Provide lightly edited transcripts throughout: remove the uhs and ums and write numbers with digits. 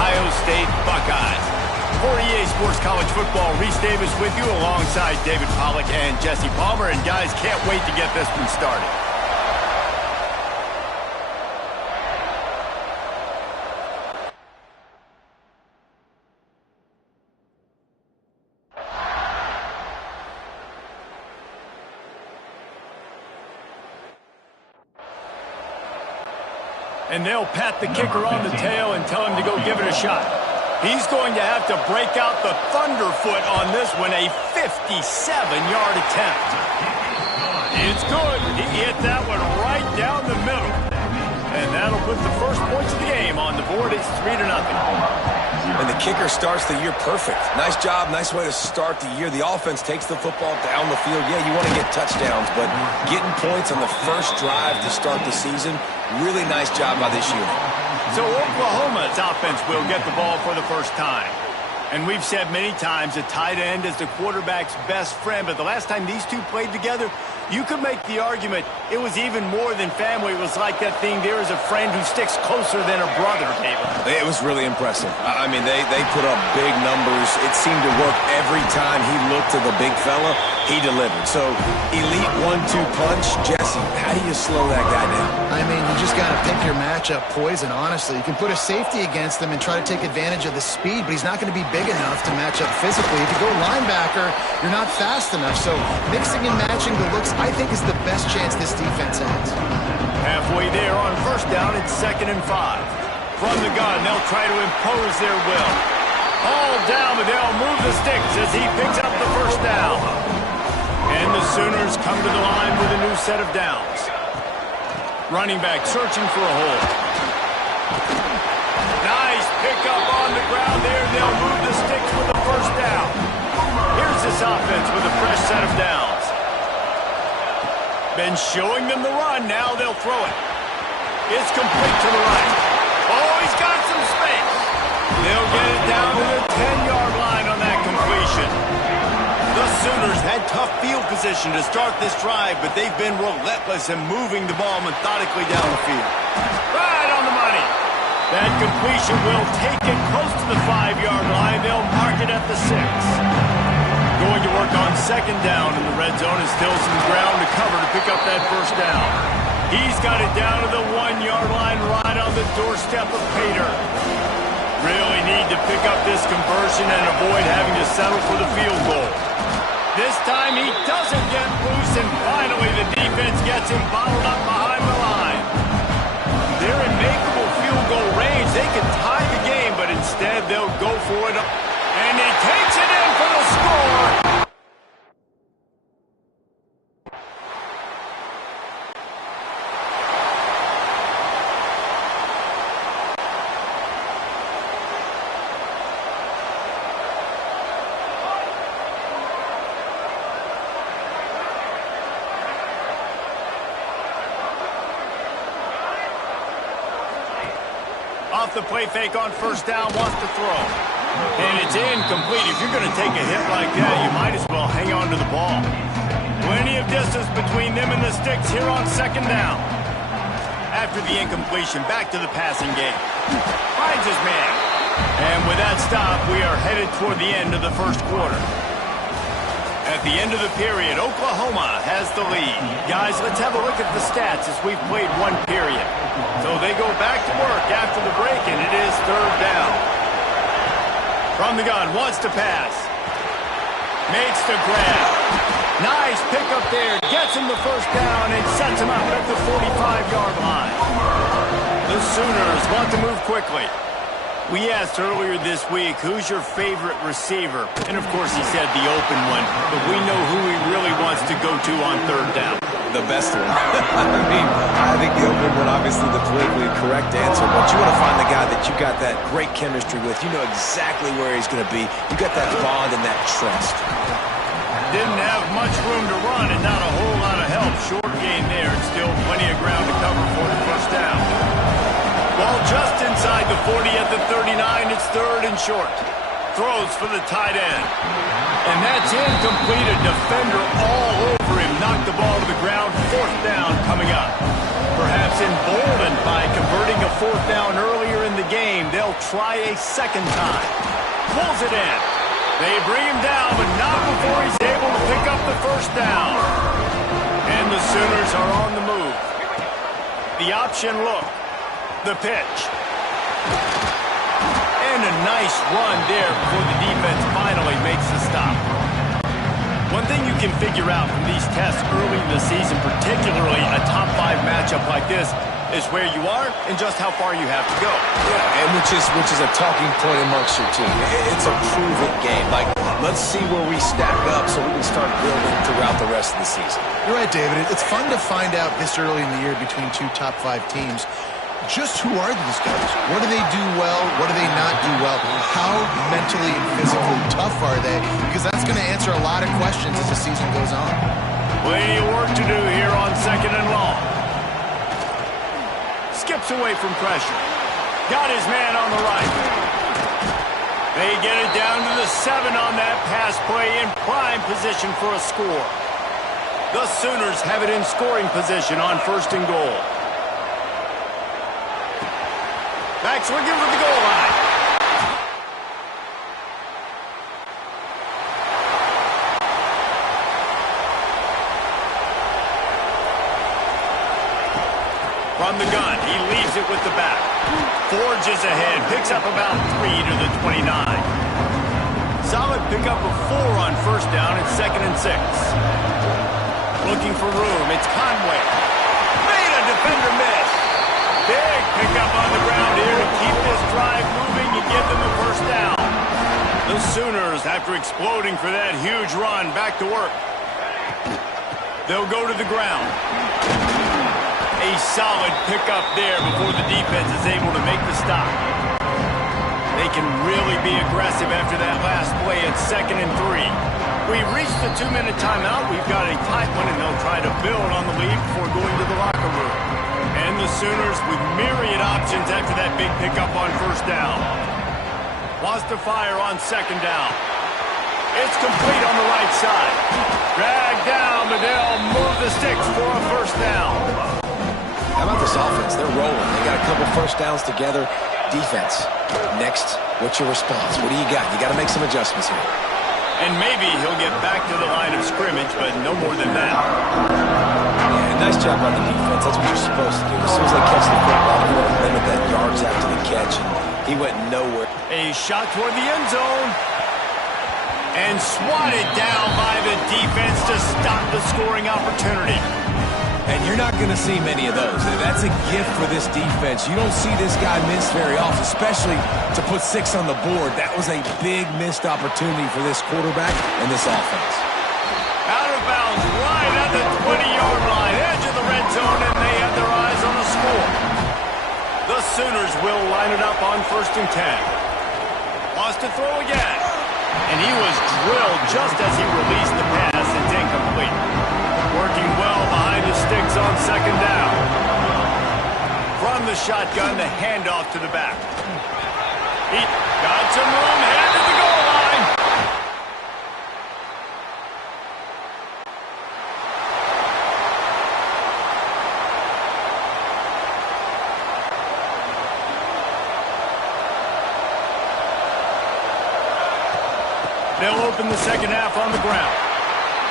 Ohio State Buckeyes. For EA Sports College Football, Reese Davis with you alongside David Pollack and Jesse Palmer. And guys, can't wait to get this one started. And they'll pat the kicker on the tail and tell him to go give it a shot. He's going to have to break out the thunderfoot on this one, a 57-yard attempt. It's good. He hit that one right down the middle. And that'll put the first points of the game on the board. It's 3-0. And the kicker starts the year perfect. Nice job, nice way to start the year. The offense takes the football down the field. Yeah, you want to get touchdowns, but getting points on the first drive to start the season, really nice job by this unit. So Oklahoma's offense will get the ball for the first time. And we've said many times a tight end is the quarterback's best friend, but the last time these two played together, you could make the argument it was even more than family. It was like that thing, there is a friend who sticks closer than a brother, David. It was really impressive. I mean, they put up big numbers. It seemed to work every time he looked to the big fella. He delivered. So, elite 1-2 punch. Jesse, how do you slow that guy down? I mean, you just got to pick your matchup poison, honestly. You can put a safety against him and try to take advantage of the speed, but he's not going to be big enough to match up physically. If you go linebacker, you're not fast enough. So, mixing and matching the looks, I think, is the best chance this defense has. Halfway there on first down, it's 2nd and 5. From the gun, they'll try to impose their will. All down, but they'll move the sticks as he picks up the first down. And the Sooners come to the line with a new set of downs. Running back searching for a hole. Nice pickup on the ground there. They'll move the sticks with the first down. Here's this offense with a fresh set of downs. Been showing them the run. Now they'll throw it. It's complete to the right. Oh, he's got some space. They'll get it down to the 10-yard line on that completion. The Sooners had tough field position to start this drive, but they've been relentless in moving the ball methodically down the field. Right on the money. That completion will take it close to the 5-yard line. They'll mark it at the 6. Going to work on 2nd down in the red zone and still some ground to cover to pick up that first down. He's got it down to the 1-yard line right on the doorstep of Pater. Really need to pick up this conversion and avoid having to settle for the field goal. This time he doesn't get loose, and finally the defense gets him bottled up behind the line. They're in makeable field goal range. They can tie the game, but instead they'll go for it. And he takes it in for the score. Off the play fake on first down, wants to throw. And it's incomplete. If you're going to take a hit like that, you might as well hang on to the ball. Plenty of distance between them and the sticks here on 2nd down. After the incompletion, back to the passing game. Finds his man. And with that stop, we are headed toward the end of the first quarter. At the end of the period, Oklahoma has the lead. Guys, let's have a look at the stats as we've played one period. So they go back to work after the break, and it is 3rd down. From the gun, wants to pass. Makes the grab. Nice pickup there. Gets him the first down and sets him up at the 45-yard line. The Sooners want to move quickly. We asked earlier this week, who's your favorite receiver? And, of course, he said the open one, but we know who he really wants to go to on 3rd down. The best one. I think the open one, obviously the politically correct answer, but you want to find the guy that you got that great chemistry with. You know exactly where he's going to be. You got that bond and that trust. Didn't have much room to run and not a whole lot of help. Short gain there, and still plenty of ground to cover for the first down. Ball just inside the 40 at the 39. It's 3rd and short. Throws for the tight end. And that's incomplete. A defender all over him. Knocked the ball to the ground. 4th down coming up. Perhaps emboldened by converting a 4th down earlier in the game, they'll try a second time. Pulls it in. They bring him down, but not before he's able to pick up the first down. And the Sooners are on the move. The option look. The pitch. And a nice run there before the defense finally makes the stop. One thing you can figure out from these tests early in the season, particularly a top 5 matchup like this, is where you are and just how far you have to go. Yeah, and which is a talking point amongst your team. It's a prove-it game. Like, let's see where we stack up so we can start building throughout the rest of the season. You're right, David. It's fun to find out this early in the year between 2 top 5 teams. Just who are these guys? What do they do well? What do they not do well? How mentally and physically tough are they? Because that's going to answer a lot of questions as the season goes on. Plenty of work to do here on 2nd and long. Skips away from pressure. Got his man on the right. They get it down to the 7 on that pass play in prime position for a score. The Sooners have it in scoring position on 1st and goal. Back swinging for the goal line. From the gun, he leaves it with the back. Forges ahead, picks up about 3 to the 29. Solid pickup of 4 on 1st down and 2nd and 6. Looking for room, it's Conway. Made a defender miss. Big pickup on the ground here to keep this drive moving and give them the 1st down. The Sooners, after exploding for that huge run, back to work. They'll go to the ground. A solid pickup there before the defense is able to make the stop. They can really be aggressive after that last play at 2nd and 3. We've reached the 2-minute timeout. We've got a tight one, and they'll try to build on the lead before going to the locker room. And the Sooners with myriad options after that big pickup on 1st down. Wants to fire on 2nd down. It's complete on the right side. Dragged down, but they'll move the sticks for a 1st down. How about this offense? They're rolling. They got a couple 1st downs together. Defense. Next, what's your response? What do you got? You got to make some adjustments here. And maybe he'll get back to the line of scrimmage, but no more than that. Yeah, nice job on the defense. That's what you're supposed to do. As soon as they catch the football, you want to limit that yards after the catch, and he went nowhere. A shot toward the end zone. And swatted down by the defense to stop the scoring opportunity. And you're not going to see many of those. That's a gift for this defense. You don't see this guy miss very often, especially to put 6 on the board. That was a big missed opportunity for this quarterback and this offense. Out of bounds, right at the 20-yard line, edge of the red zone, and they have their eyes on the score. The Sooners will line it up on 1st and 10. Wants to throw again. And he was drilled just as he released the pass. It's incomplete. Working well behind the sticks on 2nd down. From the shotgun, the handoff to the back. He got some room, headed to the goal line. They'll open the 2nd half on the ground.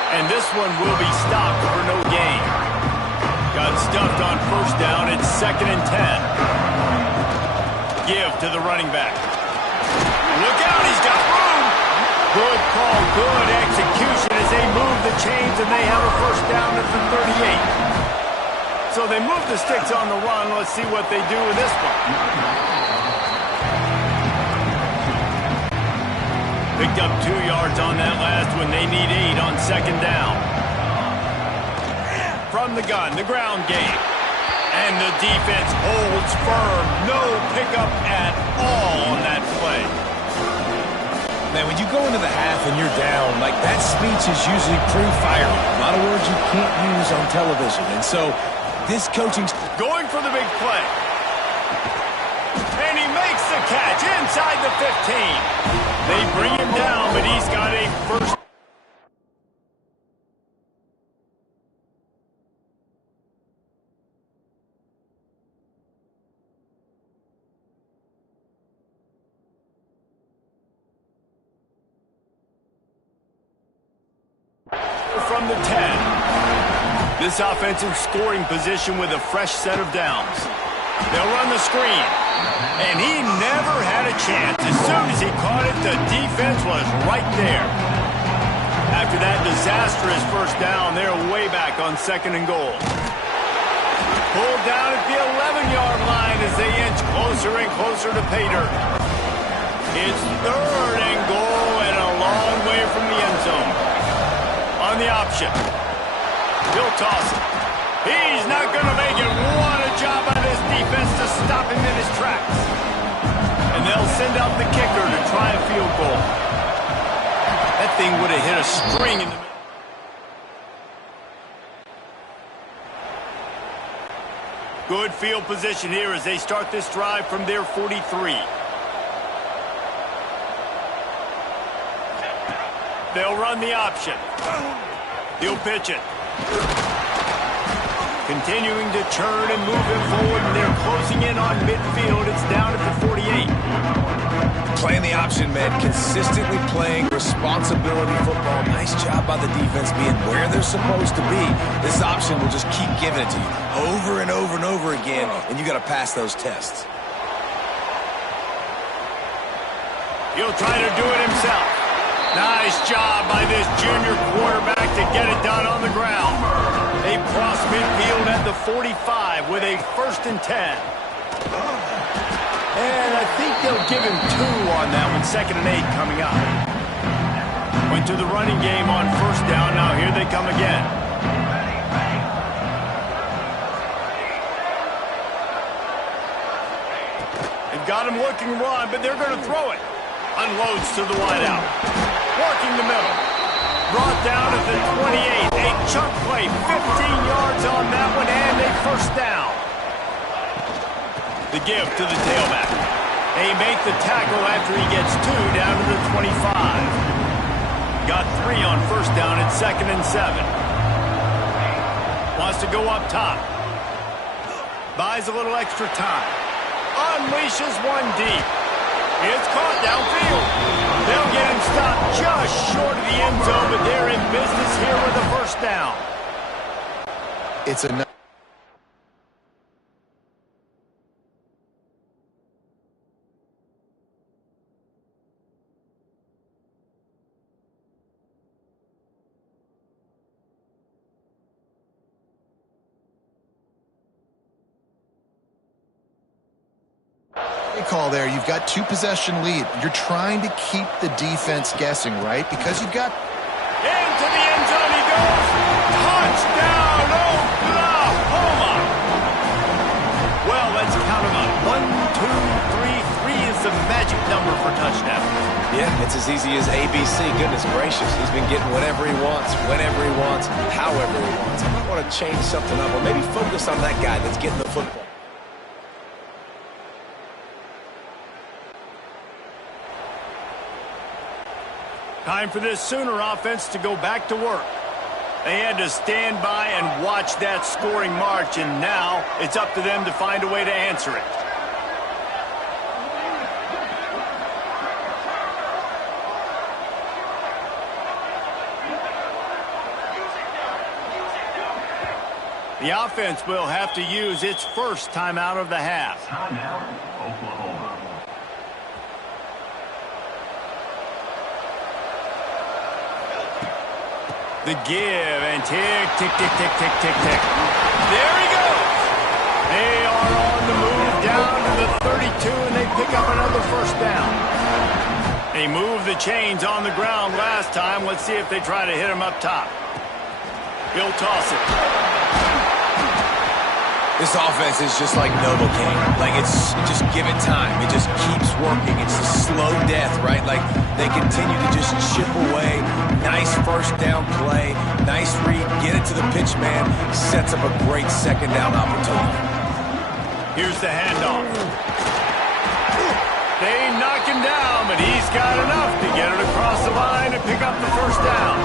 And this one will be stopped for no gain. Got stuffed on 1st down. It's 2nd and 10. Give to the running back. Look out, he's got room. Good call, good execution as they move the chains, and they have a 1st down at the 38. So they move the sticks on the run. Let's see what they do with this one. Picked up 2 yards on that last one. They need 8 on 2nd down. From the gun, the ground game. And the defense holds firm. No pickup at all on that play. Man, when you go into the half and you're down, like that speech is usually pretty fiery. A lot of words you can't use on television. And so this coaching's going for the big play. And he makes the catch inside the 15. They bring him down, but he's got a 1st. from the 10. This offensive scoring position with a fresh set of downs. They'll run the screen. And he never had a chance. As soon as he caught it, the defense was right there. After that disastrous first down, they're way back on 2nd and goal. Pulled down at the 11-yard line as they inch closer and closer to pay dirt. It's 3rd and goal and a long way from the end zone. On the option, he'll toss it. He's not going to make it. What a job by this defense to stop him in his tracks. And they'll send out the kicker to try a field goal. That thing would have hit a string in the middle. Good field position here as they start this drive from their 43. They'll run the option. He'll pitch it. Continuing to turn and move it forward, and they're closing in on midfield. It's down at the 48. Playing the option, man. Consistently playing responsibility football. Nice job by the defense being where they're supposed to be. This option will just keep giving it to you over and over and over again, and you got to pass those tests. He'll try to do it himself. Nice job by this junior quarterback to get it done on the ground. They cross midfield at the 45 with a 1st and 10. And I think they'll give him 2 on that one. 2nd and 8 coming up. Went to the running game on 1st down. Now here they come again. They've got him looking run, but they're going to throw it. Unloads to the wideout. Working the middle. Brought down at the 28. A chunk play. 15 yards on that one and a 1st down. The give to the tailback. They make the tackle after he gets 2 down to the 25. Got 3 on 1st down at 2nd and 7. Wants to go up top. Buys a little extra time. Unleashes one deep. It's caught downfield. They'll get him stopped just short of the end zone, but they're in business here with a 1st down. It's a call there. You've got 2-possession lead. You're trying to keep the defense guessing, right? Because you've got... Into the end zone he goes. Touchdown, Oklahoma. Well, let's count them up. 1, 2, 3. 3 is the magic number for touchdowns. Yeah, it's as easy as ABC. Goodness gracious. He's been getting whatever he wants, whenever he wants, however he wants. I might want to change something up or maybe focus on that guy that's getting the football. Time for this Sooner offense to go back to work. They had to stand by and watch that scoring march, and now it's up to them to find a way to answer it. The offense will have to use its 1st timeout of the half. Timeout, Oklahoma. The give, and tick, tick, tick, tick, tick, tick, tick. There he goes. They are on the move down to the 32, and they pick up another 1st down. They moved the chains on the ground last time. Let's see if they try to hit him up top. He'll toss it. This offense is just like Novocaine. Like, it's just give it time. It just keeps working. It's a slow death, right? Like, they continue to just chip away. Nice 1st down play. Nice read. Get it to the pitch man. Sets up a great 2nd down opportunity. Here's the handoff. They knock him down, but he's got enough to get it across the line and pick up the 1st down.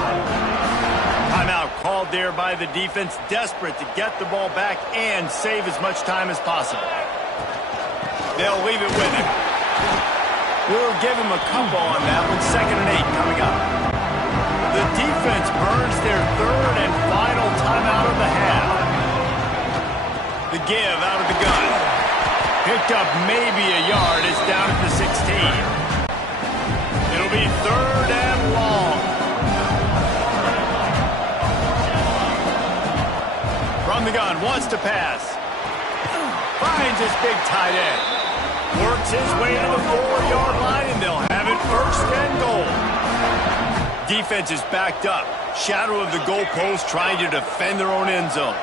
Timeout called there by the defense, desperate to get the ball back and save as much time as possible. They'll leave it with him. We'll give him a couple on that one. 2nd and 8 coming up. The defense burns their third and final timeout of the half. The give out of the gun. Picked up maybe a yard. It's down at the 16. It'll be third and long. From the gun, wants to pass. Finds his big tight end. Works his way to the 4-yard line, and they'll have it first and goal. Defense is backed up. Shadow of the goalpost trying to defend their own end zone.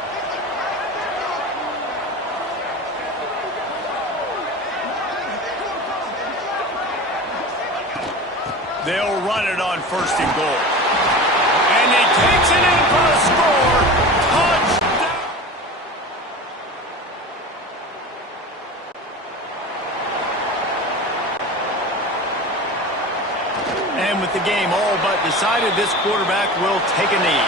They'll run it on first and goal. And he takes it in for a score. Touchdown! And with the game all but decided, this quarterback will take a knee.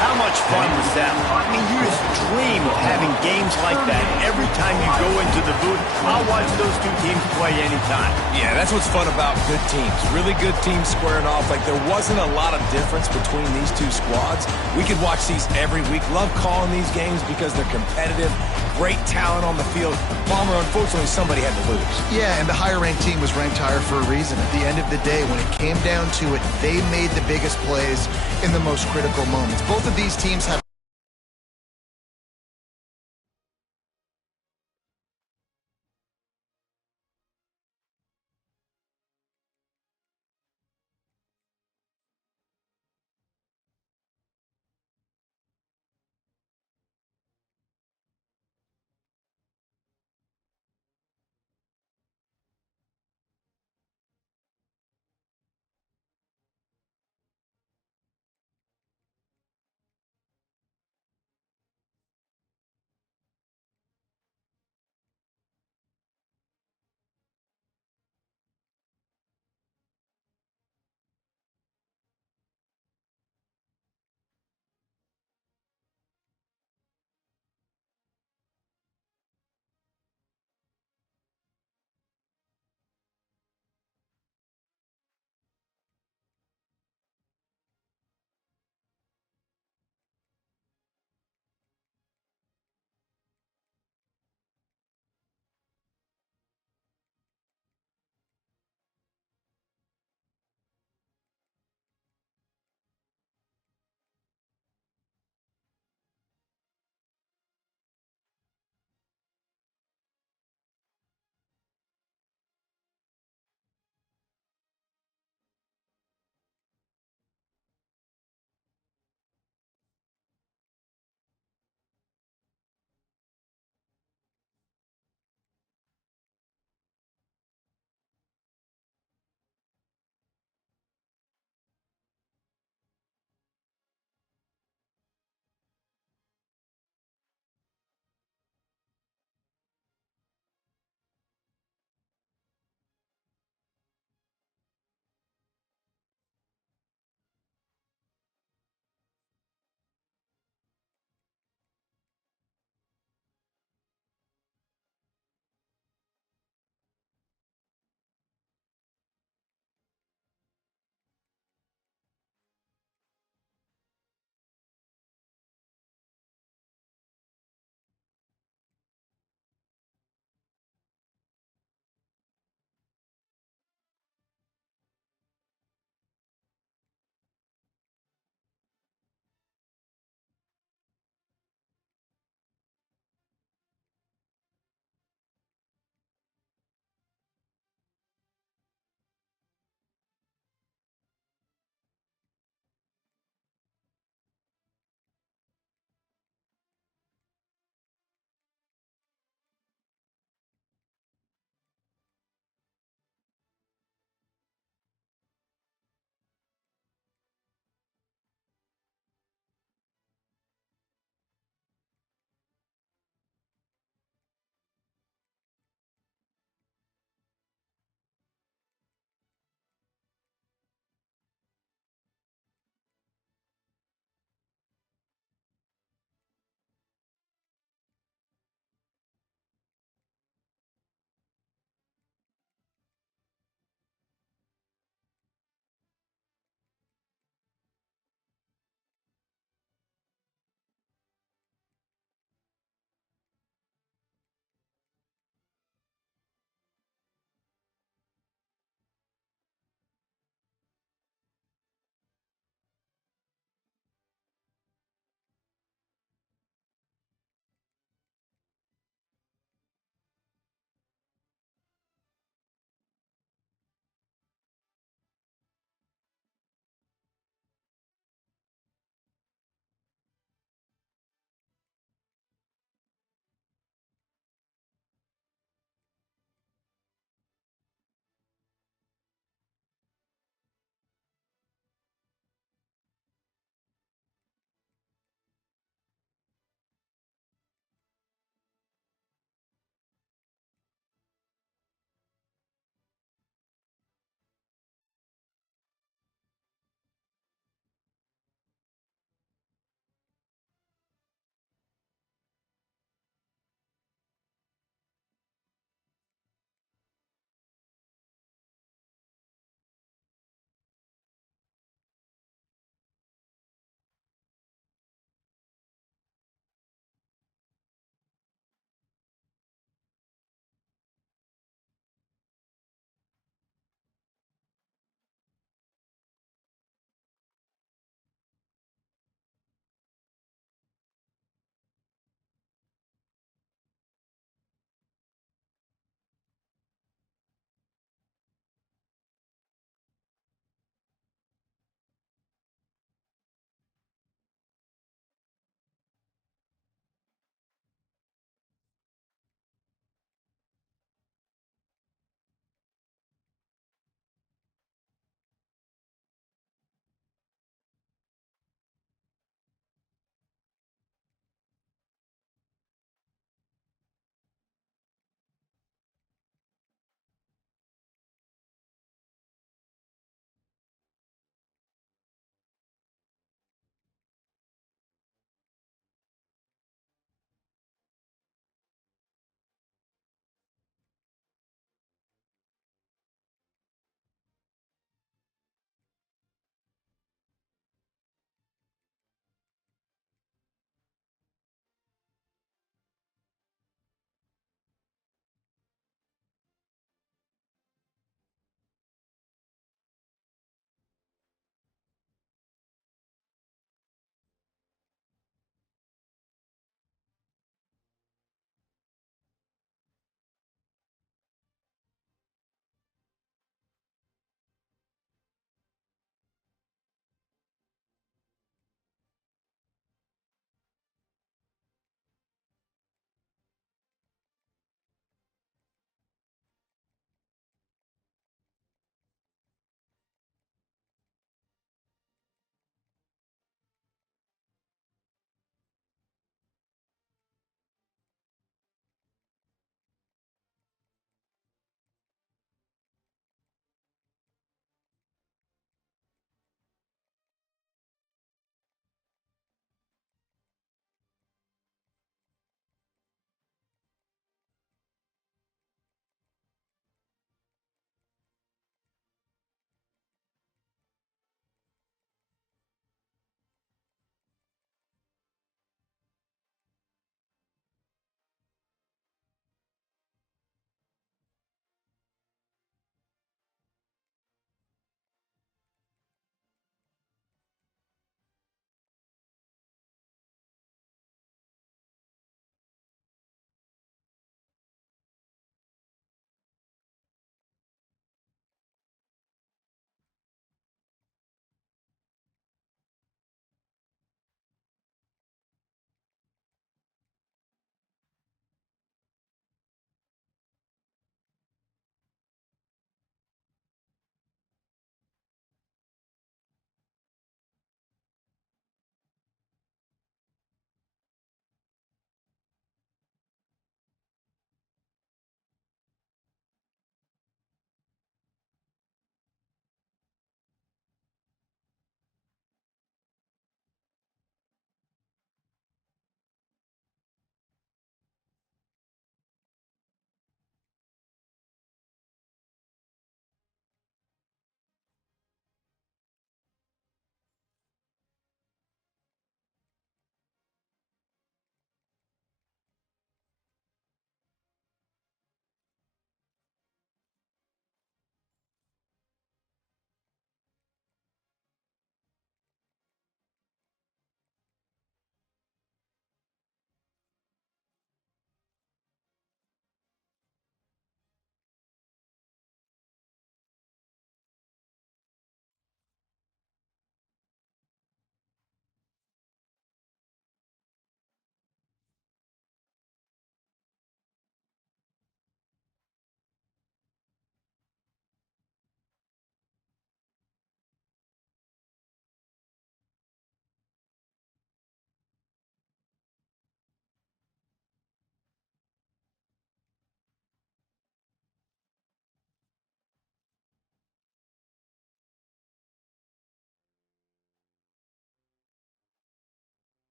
How much fun was that? I mean, you just dream of having games like that every time you go into the booth. I'll watch those two teams play anytime. Yeah, that's what's fun about good teams. Really good teams squaring off. Like, there wasn't a lot of difference between these two squads. We could watch these every week. Love calling these games because they're competitive. Great talent on the field. Palmer, unfortunately, somebody had to lose. Yeah, and the higher-ranked team was ranked higher for a reason. At the end of the day, when it came down to it, they made the biggest plays in the most critical moments. Both of these teams have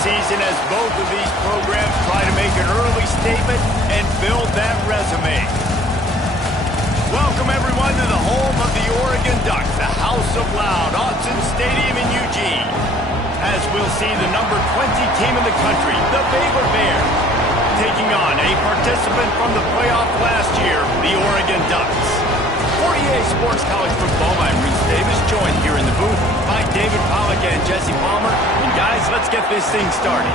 season as both of these programs try to make an early statement and build that resume. Welcome, everyone, to the home of the Oregon Ducks, the House of Loud, Autzen Stadium in Eugene, as we'll see the number 20 team in the country, the Baylor Bears, taking on a participant from the playoff last year, the Oregon Ducks. 48 Sports College Football, I'm Reese Davis, joined here in the booth by David Pollack and Jesse Palmer. And guys, let's get this thing started.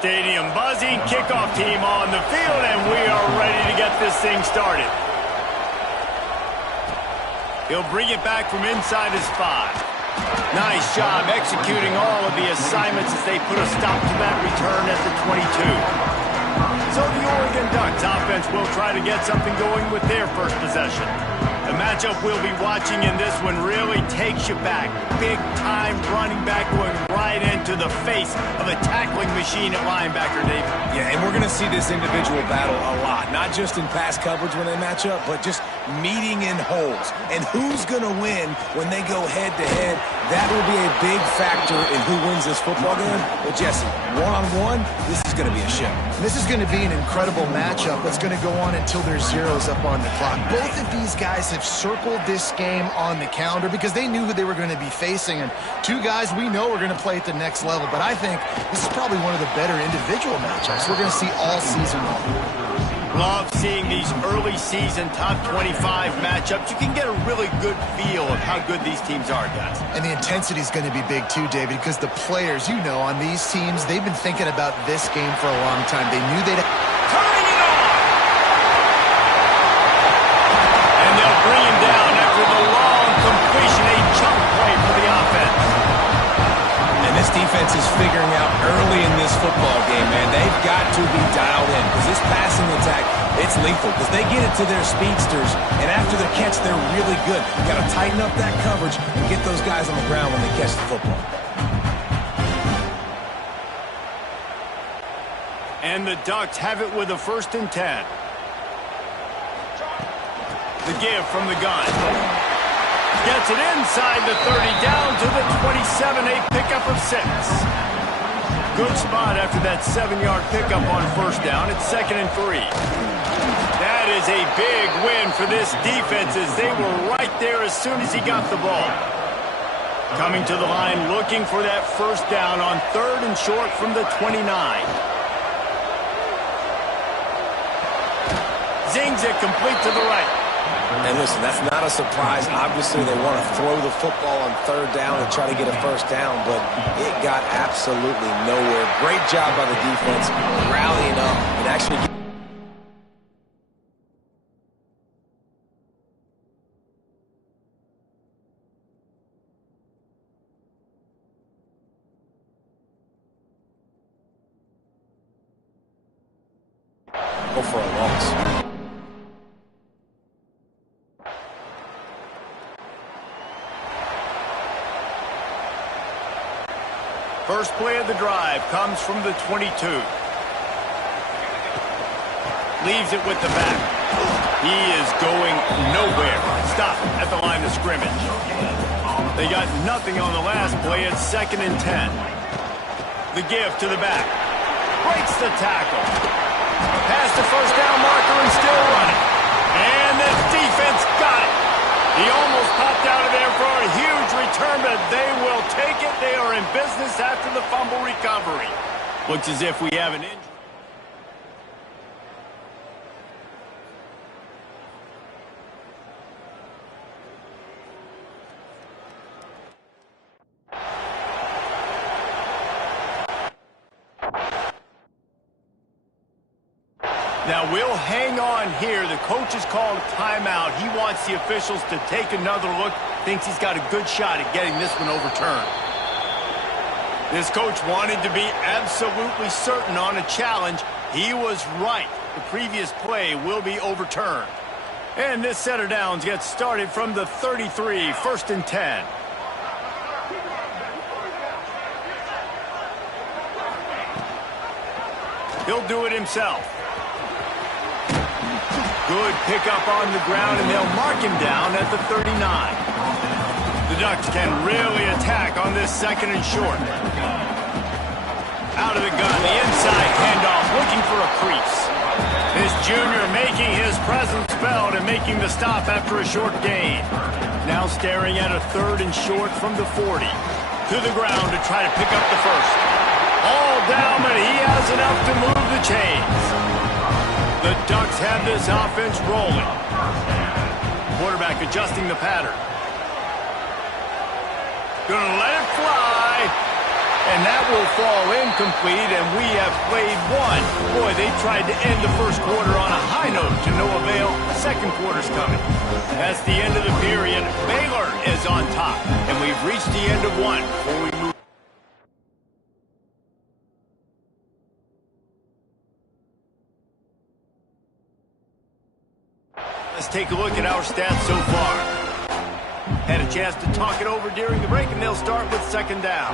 Stadium buzzing, kickoff team on the field, and we are ready to get this thing started. He'll bring it back from inside his 5. Nice job executing all of the assignments as they put a stop to that return at the 22. So the Oregon Ducks offense will try to get something going with their first possession. The matchup we'll be watching in this one really takes you back. Big-time running back going right into the face of a tackling machine at linebacker, David. Yeah, and we're going to see this individual battle a lot. Not just in pass coverage when they match up, but just meeting in holes. And who's going to win when they go head-to-head? That will be a big factor in who wins this football game. But, Jesse, one-on-one, this is going to be a show. This is going to be an incredible matchup that's going to go on until there's zeros up on the clock. Both of these guys have circled this game on the calendar because they knew who they were going to be facing. And two guys we know are going to play at the next level. But I think this is probably one of the better individual matchups we're going to see all season long. Love seeing these early season top 25 matchups. You can get a really good feel of how good these teams are, guys. And the intensity is going to be big too, David, because the players, you know, on these teams, they've been thinking about this game for a long time. They knew they'd... Turning it on! And they'll bring him down after the long completion, a chunk play for the offense. And this defense is figuring out early in this football game, man, they've got to be dialed in because this passing attack, it's lethal because they get it to their speedsters, and after the catch, they're really good. You got to tighten up that coverage and get those guys on the ground when they catch the football. And the Ducks have it with a 1st and 10. The give from the gun. Gets it inside the 30, down to the 27, a pickup of 6. Good spot after that 7-yard pickup on 1st down. It's 2nd and 3. That is a big win for this defense as they were right there as soon as he got the ball. Coming to the line, looking for that 1st down on 3rd and short from the 29. Zings it complete to the right. And listen, that's not a surprise. Obviously, they want to throw the football on 3rd down and try to get a 1st down, but it got absolutely nowhere. Great job by the defense, rallying up and actually... go for a loss. First play of the drive comes from the 22. Leaves it with the back. He is going nowhere. Stop at the line of scrimmage. They got nothing on the last play. It's 2nd and 10. The give to the back. Breaks the tackle. Past the 1st down marker and still running. And the defense got it. He almost popped out of there for a huge return, but they will take it. They are in business after the fumble recovery. Looks as if we have an injury. Now, we'll hang on here. The coach has called a timeout. He wants the officials to take another look. Thinks he's got a good shot at getting this one overturned. This coach wanted to be absolutely certain on a challenge. He was right. The previous play will be overturned. And this set of downs gets started from the 33, 1st and 10. He'll do it himself. Good pickup on the ground, and they'll mark him down at the 39. The Ducks can really attack on this 2nd and short. Out of the gun, the inside handoff, looking for a crease. This junior making his presence felt and making the stop after a short gain. Now staring at a 3rd and short from the 40. To the ground to try to pick up the first. All down, but he has enough to move the chains. The Ducks have this offense rolling. Quarterback adjusting the pattern. Gonna let it fly. And that will fall incomplete, and we have played one. Boy, they tried to end the first quarter on a high note to no avail. The second quarter's coming. That's the end of the period. Baylor is on top, and we've reached the end of one before we move. Let's take a look at our stats so far. Had a chance to talk it over during the break, and they'll start with 2nd down.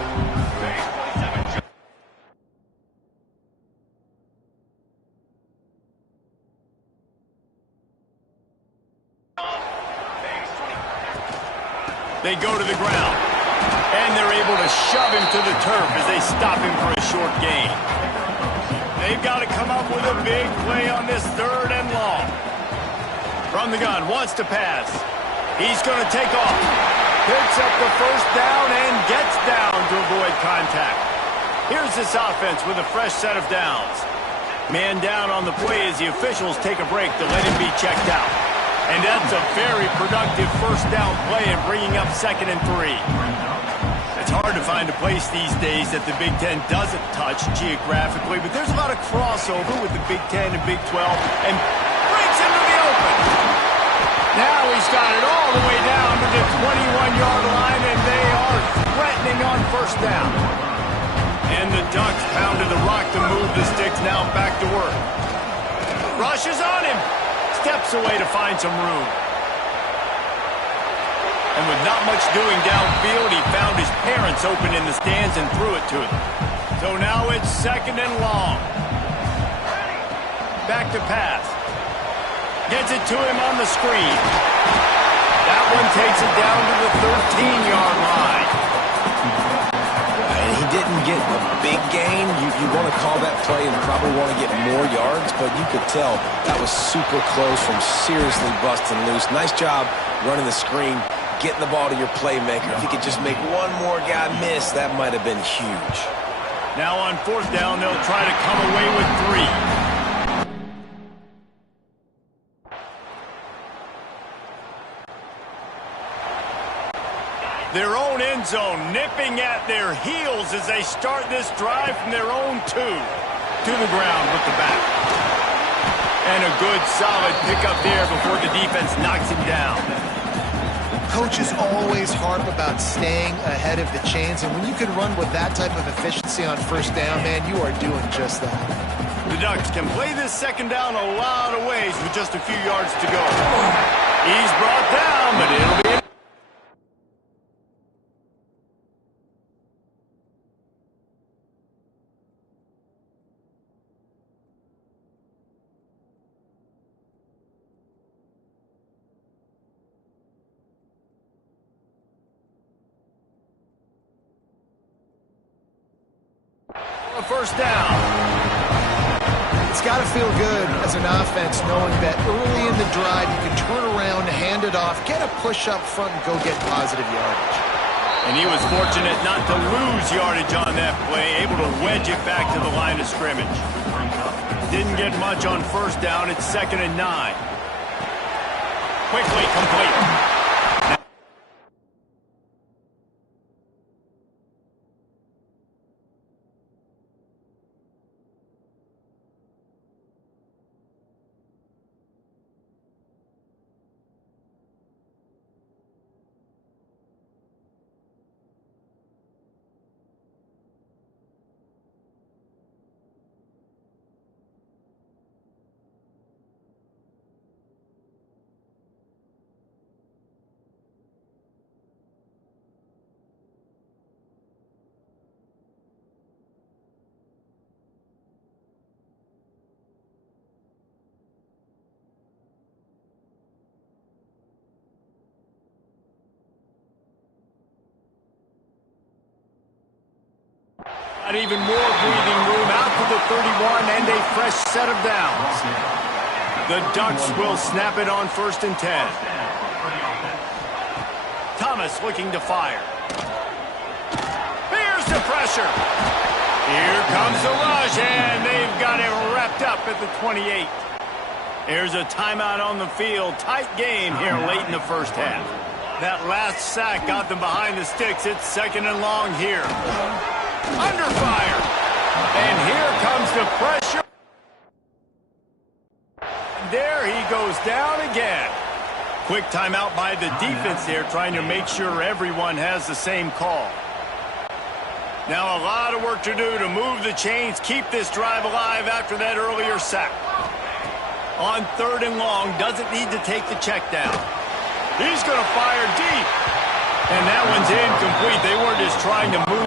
They go to the ground, and they're able to shove him to the turf as they stop him for a short gain. They've got to come up with a big play on this 3rd and long. From the gun, wants to pass. He's going to take off. Picks up the 1st down and gets down to avoid contact. Here's this offense with a fresh set of downs. Man down on the play as the officials take a break to let him be checked out. And that's a very productive 1st down play and bringing up 2nd and 3. It's hard to find a place these days that the Big Ten doesn't touch geographically, but there's a lot of crossover with the Big Ten and Big 12, and breaks into the open. Now he's got it all the way down to the 21-yard line, and they are threatening on 1st down. And the Ducks pounded the rock to move the sticks, now back to work. Rushes on him. Steps away to find some room. And with not much doing downfield, he found his parents open in the stands and threw it to them. So now it's 2nd and long. Back to pass. Gets it to him on the screen. That one takes it down to the 13-yard line. He didn't get a big gain. You want to call that play and probably want to get more yards, but you could tell that was super close from seriously busting loose. Nice job running the screen, getting the ball to your playmaker. If you could just make one more guy miss, that might have been huge. Now on 4th down, they'll try to come away with 3. Their own end zone nipping at their heels as they start this drive from their own 2. To the ground with the back. And a good solid pickup there before the defense knocks him down. Coaches always harp about staying ahead of the chains, and when you can run with that type of efficiency on 1st down, man, you are doing just that. The Ducks can play this 2nd down a lot of ways with just a few yards to go. He's brought down, but it'll be... A 1st down. It's got to feel good as an offense knowing that early in the drive you can turn around, hand it off, get a push up front, and go get positive yardage. And he was fortunate not to lose yardage on that play, able to wedge it back to the line of scrimmage. Didn't get much on 1st down. It's 2nd and 9. Quickly complete. Got even more breathing room out to the 31 and a fresh set of downs. The Ducks will snap it on 1st and 10. Thomas looking to fire. Here's the pressure. Here comes the rush, and they've got it wrapped up at the 28. There's a timeout on the field. Tight game here late in the first half. That last sack got them behind the sticks. It's 2nd and long here. Under fire. And here comes the pressure. There he goes down again. Quick timeout by the defense there, trying to make sure everyone has the same call. Now a lot of work to do to move the chains, keep this drive alive after that earlier sack. On 3rd and long, doesn't need to take the check down. He's going to fire deep. And that one's incomplete. They were just trying to move.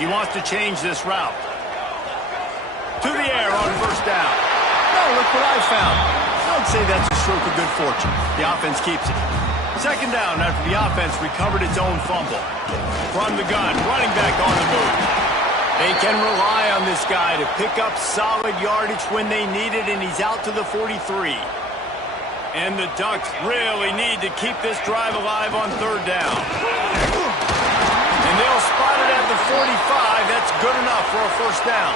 He wants to change this route. To the air on 1st down. Oh, look what I found. I'd say that's a stroke of good fortune. The offense keeps it. 2nd down after the offense recovered its own fumble. From the gun, running back on the move. They can rely on this guy to pick up solid yardage when they need it, and he's out to the 43. And the Ducks really need to keep this drive alive on 3rd down. And they'll spot it at the 45. That's good enough for a 1st down.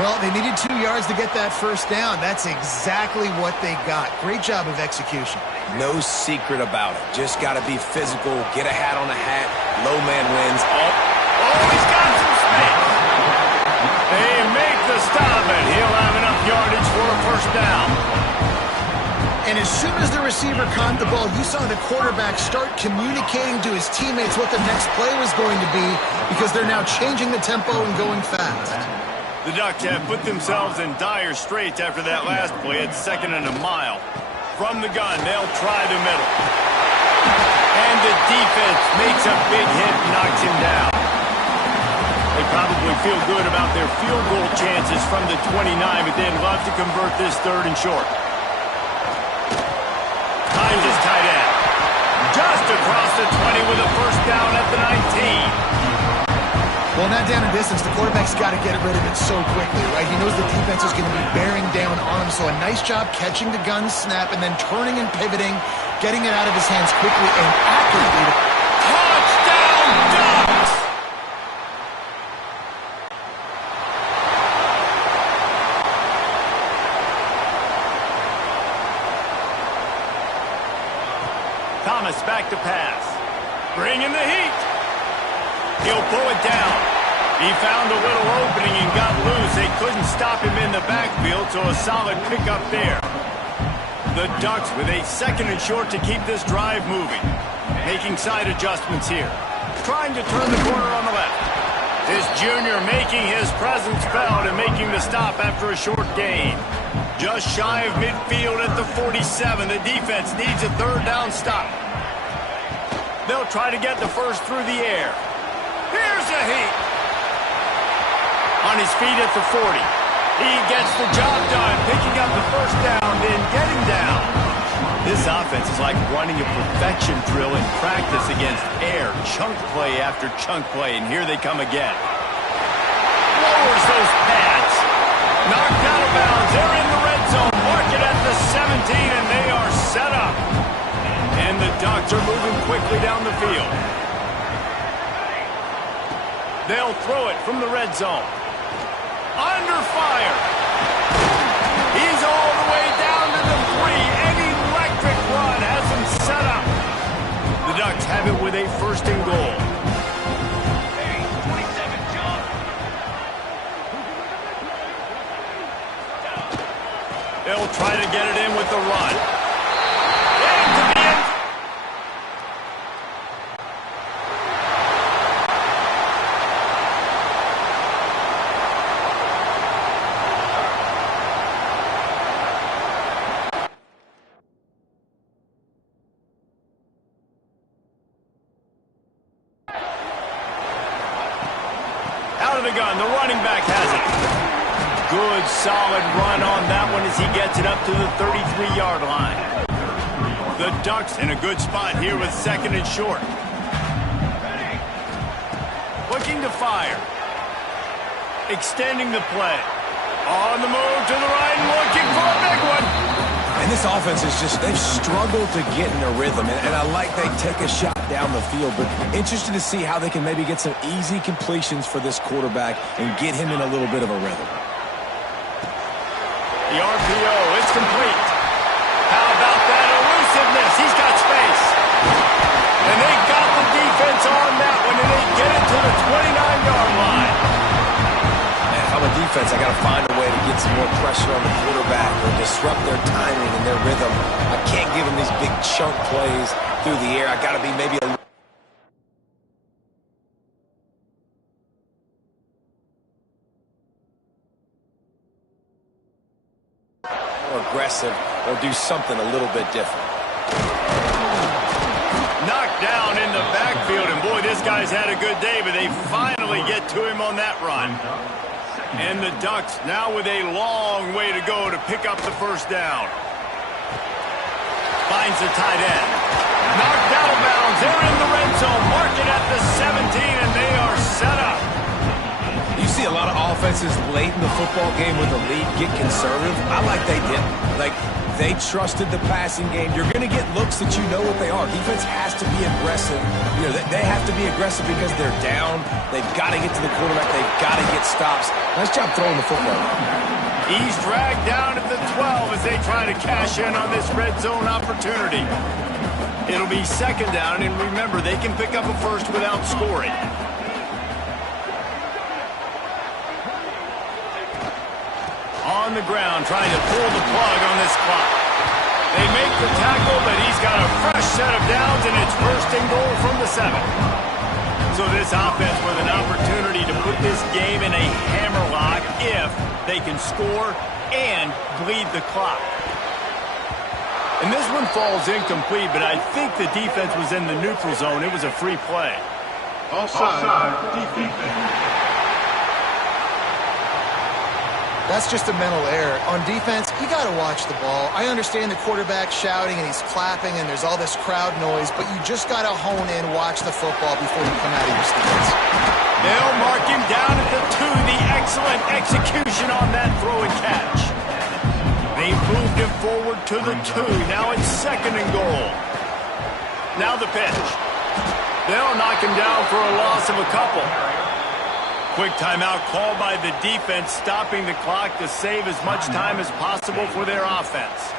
Well, they needed 2 yards to get that 1st down. That's exactly what they got. Great job of execution. No secret about it. Just got to be physical, get a hat on a hat, low man wins. Oh, he's got some space. They make the stop, and he'll have enough yardage for a 1st down. And as soon as the receiver caught the ball, you saw the quarterback start communicating to his teammates what the next play was going to be, because they're now changing the tempo and going fast. The Ducks have put themselves in dire straits after that last play. It's 2nd and a mile. From the gun, they'll try the middle. And the defense makes a big hit, knocks him down. They probably feel good about their field goal chances from the 29, but they'd love to convert this 3rd and short. Finds his tight end. Just across the 20 with a 1st down at the 19. Well, not down in distance, the quarterback's got to get rid of it so quickly, right? He knows the defense is going to be bearing down on him, so a nice job catching the gun snap and then turning and pivoting, getting it out of his hands quickly and accurately. Touchdown, Ducks! Thomas back to pass. Bringing the heat. He'll pull it down. He found a little opening and got loose. They couldn't stop him in the backfield, so a solid pickup there. The Ducks with a 2nd and short to keep this drive moving. Making side adjustments here. Trying to turn the corner on the left. This junior making his presence felt and making the stop after a short gain. Just shy of midfield at the 47. The defense needs a 3rd down stop. They'll try to get the 1st through the air. Here's a heat. On his feet at the 40. He gets the job done, picking up the 1st down, then getting down. This offense is like running a perfection drill in practice against air. Chunk play after chunk play, and here they come again. Lowers those pads. Knocked out of bounds. They're in the red zone. Mark it at the 17, and they are set up. And the Ducks are moving quickly down the field. They'll throw it from the red zone. Under fire. He's all the way down to the 3. An electric run has him set up. The Ducks have it with a 1st and goal. They'll try to get it in with the run. Into the end. the gun. The running back has it. Good, solid run on that one as he gets it up to the 33-yard line. The Ducks in a good spot here with second and short. Looking to fire. Extending the play. On the move to the right and looking for a big one. And this offense is just, they've struggled to get in a rhythm. And I like they take a shot down the field, but interested to see how they can maybe get some easy completions for this quarterback and get him in a little bit of a rhythm. The RPO, it's complete. How about that elusiveness? He's got space. And they got the defense on that one, and they get it to the 29-yard line. Man, if I'm a defense, I got to find a way to get some more pressure on the quarterback or disrupt their timing and their rhythm. I can't give them these big chunk plays through the air. I got to be maybe a aggressive or do something a little bit different. Knocked down in the backfield, and boy, this guy's had a good day, but they finally get to him on that run. And the Ducks now with a long way to go to pick up the first down. Finds the tight end. Knocked out of bounds. They're in the red zone. Mark it at the 17, and they are set up. You see a lot of offenses late in the football game with a lead get conservative. I like they didn't. Like, they trusted the passing game. You're going to get looks that you know what they are. Defense has to be aggressive. You know, they have to be aggressive because they're down. They've got to get to the quarterback. They've got to get stops. Nice job throwing the football. He's dragged down at the 12 as they try to cash in on this red zone opportunity. It'll be second down, and remember, they can pick up a first without scoring. On the ground, trying to pull the plug on this clock. They make the tackle, but he's got a fresh set of downs, and it's first and goal from the 7. So this offense with an opportunity to put this game in a hammerlock if they can score and bleed the clock. And this one falls incomplete, but I think the defense was in the neutral zone. It was a free play. Offside, defense. That's just a mental error. On defense, you got to watch the ball. I understand the quarterback shouting and he's clapping and there's all this crowd noise, but you just got to hone in, watch the football before you come out of your stance. They'll mark him down at the 2. The excellent execution on that throw and catch. They moved him forward to the 2. Now it's second and goal. Now the pitch. They'll knock him down for a loss of a couple. Quick timeout called by the defense, stopping the clock to save as much time as possible for their offense.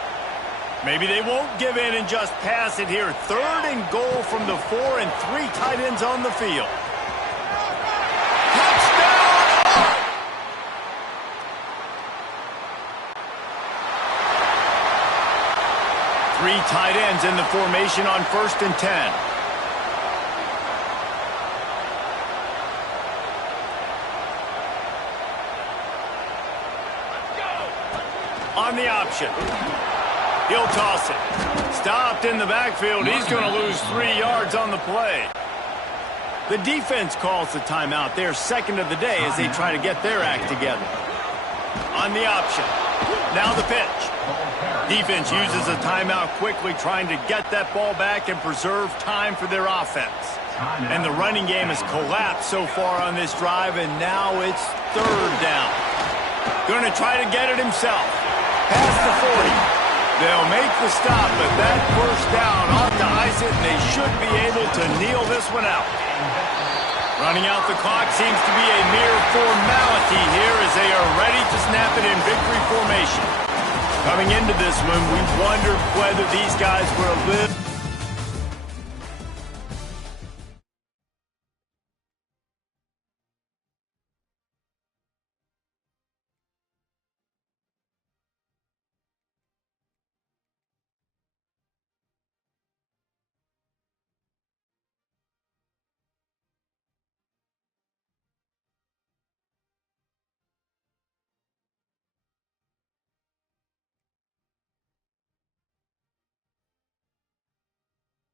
Maybe they won't give in and just pass it here. Third and goal from the 4 and 3 tight ends on the field. Touchdown! 3 tight ends in the formation on 1st and 10. On the option. He'll toss it. Stopped in the backfield. He's going to lose 3 yards on the play. The defense calls the timeout. They're second of the day as they try to get their act together. On the option. Now the pitch. Defense uses a timeout quickly, trying to get that ball back and preserve time for their offense. And the running game has collapsed so far on this drive, and now it's third down. Going to try to get it himself. Past the 40. They'll make the stop, but that first down ought to ice it, and they should be able to kneel this one out. Running out the clock seems to be a mere formality here as they are ready to snap it in victory formation. Coming into this one, we wondered whether these guys were a little...